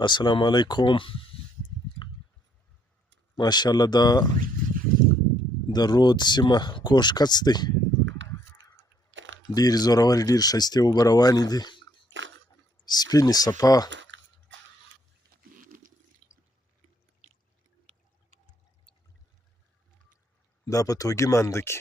السلام علیکم. ماشاءالله دا د رود سیمه کوږ کڅ دی، ډېرې زورورې ډېرې ښایستې اوبه روانې دي، سپینې صفا. دا په توګي مانده کې